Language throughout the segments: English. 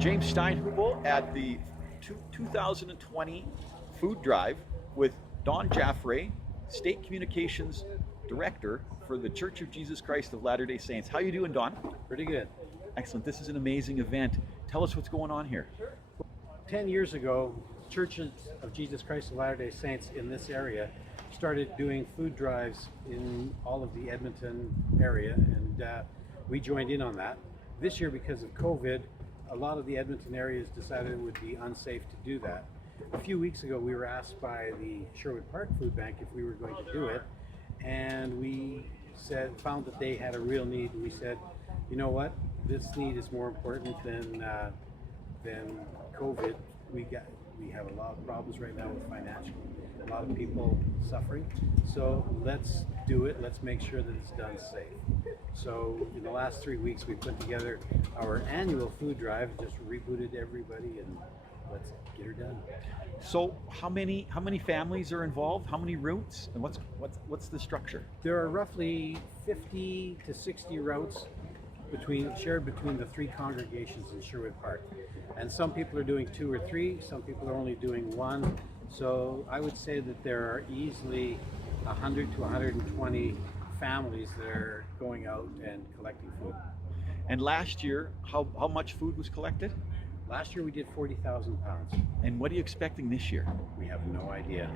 James Steinhubel at the 2020 food drive with Don Jaffrey, Stake Communications Director for the Church of Jesus Christ of Latter-day Saints. How you doing, Don? Pretty good. Excellent. This is an amazing event. Tell us what's going on here. 10 years ago, Churches of Jesus Christ of Latter-day Saints in this area started doing food drives in all of the Edmonton area, and we joined in on that. This year, because of COVID, a lot of the Edmonton areas decided it would be unsafe to do that. A few weeks ago, we were asked by the Sherwood Park Food Bank if we were going to do it, and we found that they had a real need, and we said, you know what, this need is more important than COVID. We have a lot of problems right now with financial, a lot of people suffering. So let's do it. Let's make sure that it's done safe. So in the last 3 weeks, we put together our annual food drive, just rebooted everybody, and let's get her done. So how many families are involved? How many routes? And what's the structure? There are roughly 50 to 60 routes shared between the three congregations in Sherwood Park. And some people are doing 2 or 3, some people are only doing 1. So I would say that there are easily 100 to 120 families that are going out and collecting food. And last year, how much food was collected? Last year we did 40,000 pounds. And what are you expecting this year? We have no idea.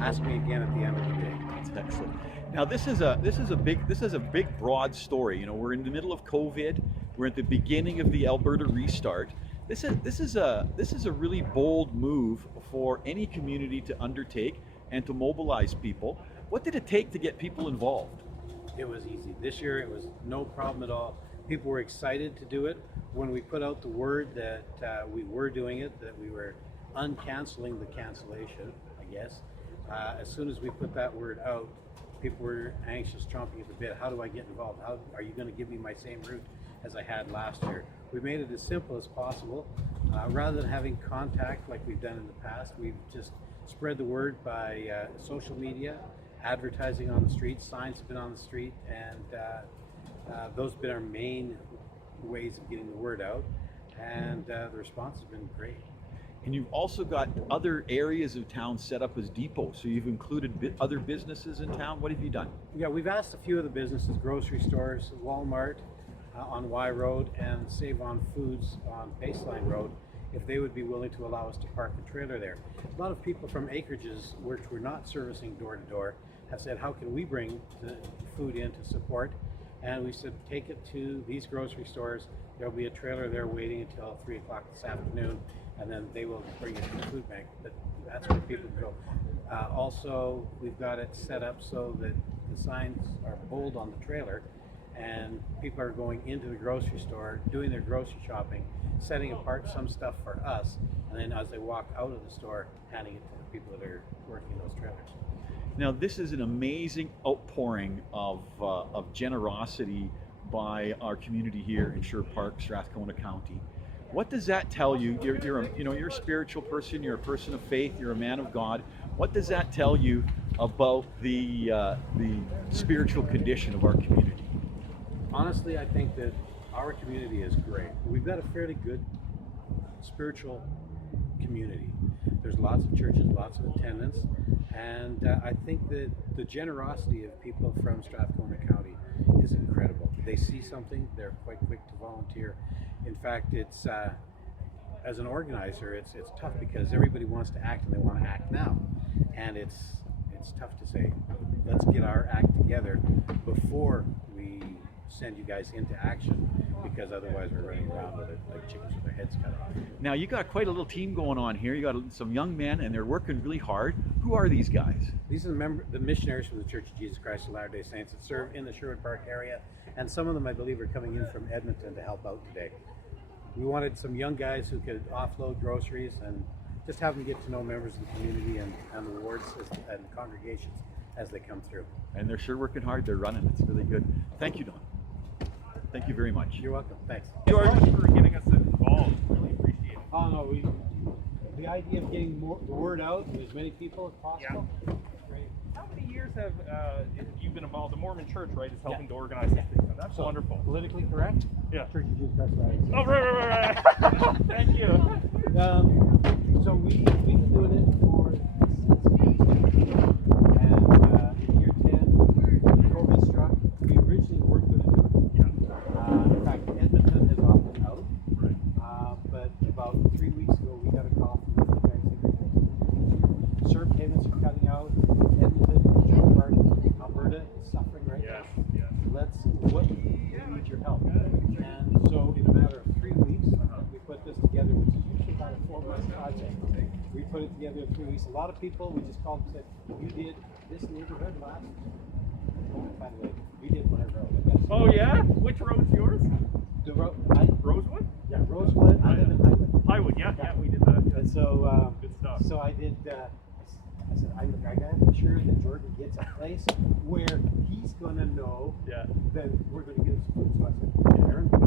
Ask me again at the end of the day. That's excellent. Now this is a big broad story. You know, we're in the middle of COVID. We're at the beginning of the Alberta restart. This is a really bold move for any community to undertake and to mobilize people. What did it take to get people involved? It was easy. This year it was no problem at all. People were excited to do it. When we put out the word that we were doing it, that we were uncanceling the cancellation, I guess, as soon as we put that word out, people were anxious, chomping at the bit. How do I get involved? How are you going to give me my same route as I had last year? We made it as simple as possible. Rather than having contact like we've done in the past, we've just spread the word by social media, advertising on the street. Signs have been on the street, and those have been our main ways of getting the word out, and the response has been great. And you've also got other areas of town set up as depots, so you've included other businesses in town. What have you done? Yeah, we've asked a few of the businesses, grocery stores, Walmart on Y Road, and Save On Foods on Baseline Road, if they would be willing to allow us to park the trailer there. A lot of people from acreages, which we're not servicing door to door, have said, how can we bring the food in to support? And we said, take it to these grocery stores. There'll be a trailer there waiting until 3 o'clock this afternoon, and then they will bring it to the food bank. But that's where people go. Also, we've got it set up so that the signs are bold on the trailer, and people are going into the grocery store, doing their grocery shopping, setting apart some stuff for us, and then as they walk out of the store, handing it to the people that are working those trailers. Now, this is an amazing outpouring of generosity by our community here in Sherwood Park, Strathcona County. What does that tell you? You're a spiritual person. You're a person of faith. You're a man of God. What does that tell you about the spiritual condition of our community? Honestly, I think that our community is great. We've got a fairly good spiritual community. There's lots of churches, lots of attendance, and I think that the generosity of people from Strathcona County is incredible. They see something, they're quite quick to volunteer. In fact, it's as an organizer, it's tough because everybody wants to act and they want to act now, and it's tough to say, let's get our act together before we send you guys into action, because otherwise we're running around with it like chickens with their heads cut off. Now, you got quite a little team going on here. You got some young men, and they're working really hard. Who are these guys? These are the missionaries from the Church of Jesus Christ of Latter-day Saints that serve in the Sherwood Park area, and some of them, I believe, are coming in from Edmonton to help out today. We wanted some young guys who could offload groceries and just have them get to know members of the community and the wards and congregations as they come through. And they're sure working hard. They're running. It's really good. Thank you, Don. Thank you very much. You're welcome. Thanks. Jordan, for getting us involved. Really appreciate it. Oh no, the idea of getting the word out to as many people as possible. Yeah. Great. How many years have you been involved? The Mormon Church, right, is helping to organize this thing. That's wonderful. Politically correct? Yeah. Church of Jesus Christ. Oh, right. So we've been doing it for since and in year 10, COVID struck. We originally weren't going to do it. In fact, Edmonton has opted out. But about 3 weeks ago, we got a call from the food bank secretary. Serve payments are cutting out. Edmonton, Sherwood Park, Alberta is suffering right now. We need your help. And so in a matter of 3 weeks, we put this together, which is usually about a 4-month project. We put it together in 3 weeks. A lot of people, we just called and said, you did this neighborhood last. Oh, by the way, you did my road. Oh yeah? Which road's yours? The road, Rosewood? yeah, Rosewood. I live in Highwood. Highwood, yeah, we did that. And so, Good stuff. so I did. I said, I gotta make sure that Jordan gets a place where he's gonna know Yeah. that we're gonna get him some food. So I said, Aaron, but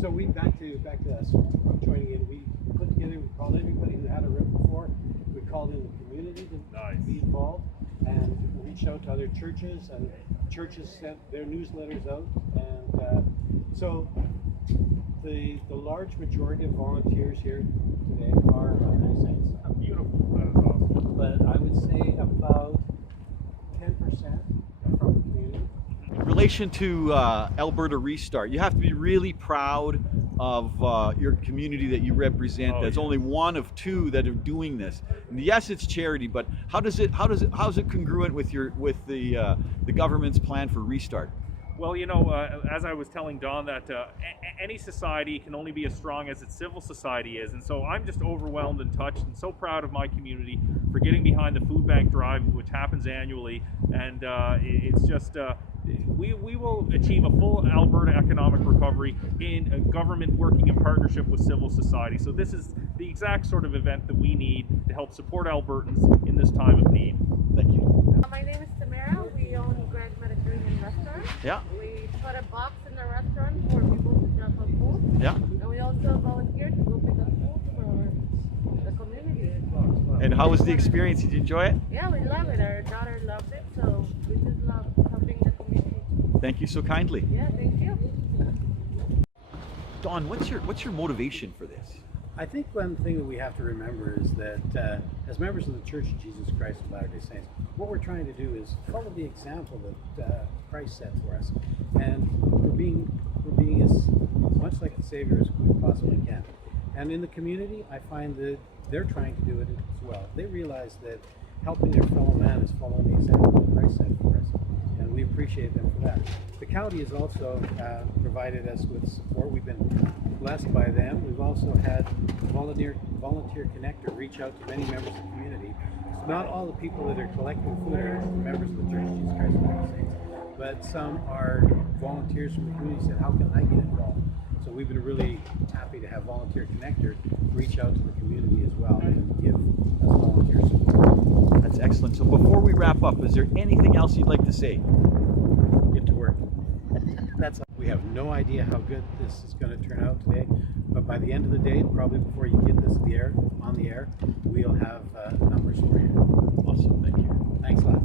so we back to us joining in. We put together. We called everybody who had a room before. We called in the community to be involved and reached out to other churches, and churches sent their newsletters out, and so the large majority of volunteers here today are Latter-day Saints. Beautiful. That is awesome. But I would say about 10% from the community. In relation to Alberta Restart, you have to be really proud of your community that you represent. Oh, There's yeah. only one of two that are doing this. And yes, it's charity, but how's it congruent with the government's plan for Restart? Well, as I was telling Don, that any society can only be as strong as its civil society is. And so I'm just overwhelmed and touched and so proud of my community for getting behind the food bank drive, which happens annually. And it's just, we will achieve a full Alberta economic recovery in a government working in partnership with civil society. So this is the exact sort of event that we need to help support Albertans in this time of need. Thank you. My name is Tamara. We own Greg Mediterranean Restaurant. Yeah. We put a box in the restaurant for people to drop off food. Yeah. And we also volunteer to go pick up food for the community. And how was the experience? Did you enjoy it? Yeah, we love it. Our daughter loved it, so we just love helping the community. Thank you so kindly. Yeah, thank you. Don, what's your motivation for this? I think one thing that we have to remember is that as members of the Church of Jesus Christ of Latter-day Saints, what we're trying to do is follow the example that Christ set for us, and we're being as much like the Savior as we possibly can. And in the community, I find that they're trying to do it as well. They realize that helping their fellow man is following the example that Christ set for us, and we appreciate them for that. The county has also provided us with support. We've been blessed by them. We've also had volunteer connector reach out to many members of the community. So not all the people that are collecting food are members of the Church of Jesus Christ of Latter-day Saints, but some are volunteers from the community who said, how can I get involved? So we've been really happy to have volunteer connector reach out to the community as well and give us volunteer support. That's excellent. So before we wrap up, is there anything else you'd like to say? Get to work. We have no idea how good this is going to turn out today, but by the end of the day, probably before you get this on the air, we'll have numbers for you. Awesome. Thank you. Thanks a lot.